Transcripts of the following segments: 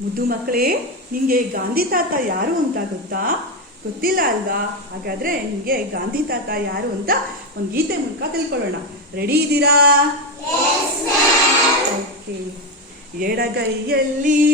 ಮುದ್ದು ಮಕ್ಕಳೇ ನಿಮಗೆ ಗಾಂಧಿ ತಾತ ಯಾರು ಅಂತ ಗೊತ್ತಾ? ಗೊತ್ತಿಲ್ಲ ಅಲ್ವಾ? ಹಾಗಾದ್ರೆ ನಿಮಗೆ ಗಾಂಧಿ ತಾತ ಯಾರು ಅಂತ ಒಂದು ಗೀತೆ ಮೂಲಕ ತಿಳ್ಕೊಳ್ಳೋಣ. ರೆಡಿ ಇದ್ದೀರಾ? ಓಕೆ ಎಡಗೈಯಲ್ಲಿ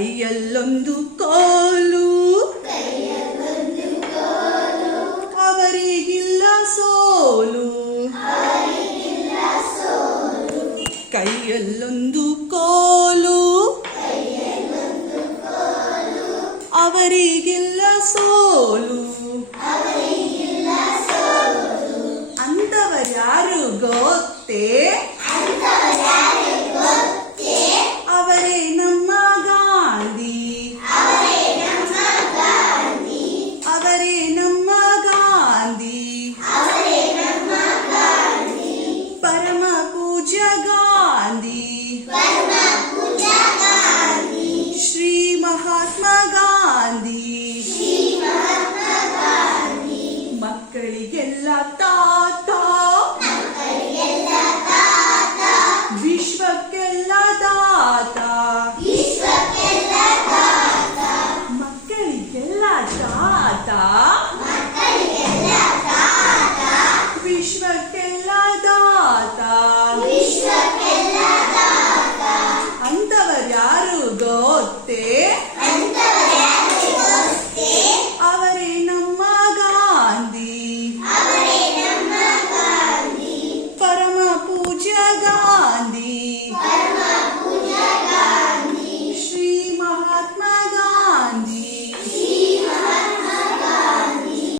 ಕೈಯಲ್ಲೊಂದು ಕೋಲು ಅವರಿಗಿಲ್ಲ ಸೋಲು ಕೈಯಲ್ಲೊಂದು ಕೋಲು ಅವರಿಗಿಲ್ಲ ಸೋಲು ಅಂತವರ್ಯಾರು ಗೊತ್ತೇ ಅವರೇ पूजा गांधी वर्मा पूजा गांधी श्री महात्मा गांधी श्री महात्मा गांधी ಮಕ್ಕಳಿಗೆಲ್ಲ ತಾತ ಮಕ್ಕಳಿಗೆಲ್ಲ ತಾತ ವಿಶ್ವಕ್ಕೆಲ್ಲ ತಾತ ವಿಶ್ವಕ್ಕೆಲ್ಲ ತಾತ ಮಕ್ಕಳಿಗೆಲ್ಲ ತಾತ ಮಕ್ಕಳಿಗೆಲ್ಲ ತಾತ ವಿಶ್ವಕ್ಕೆಲ್ಲ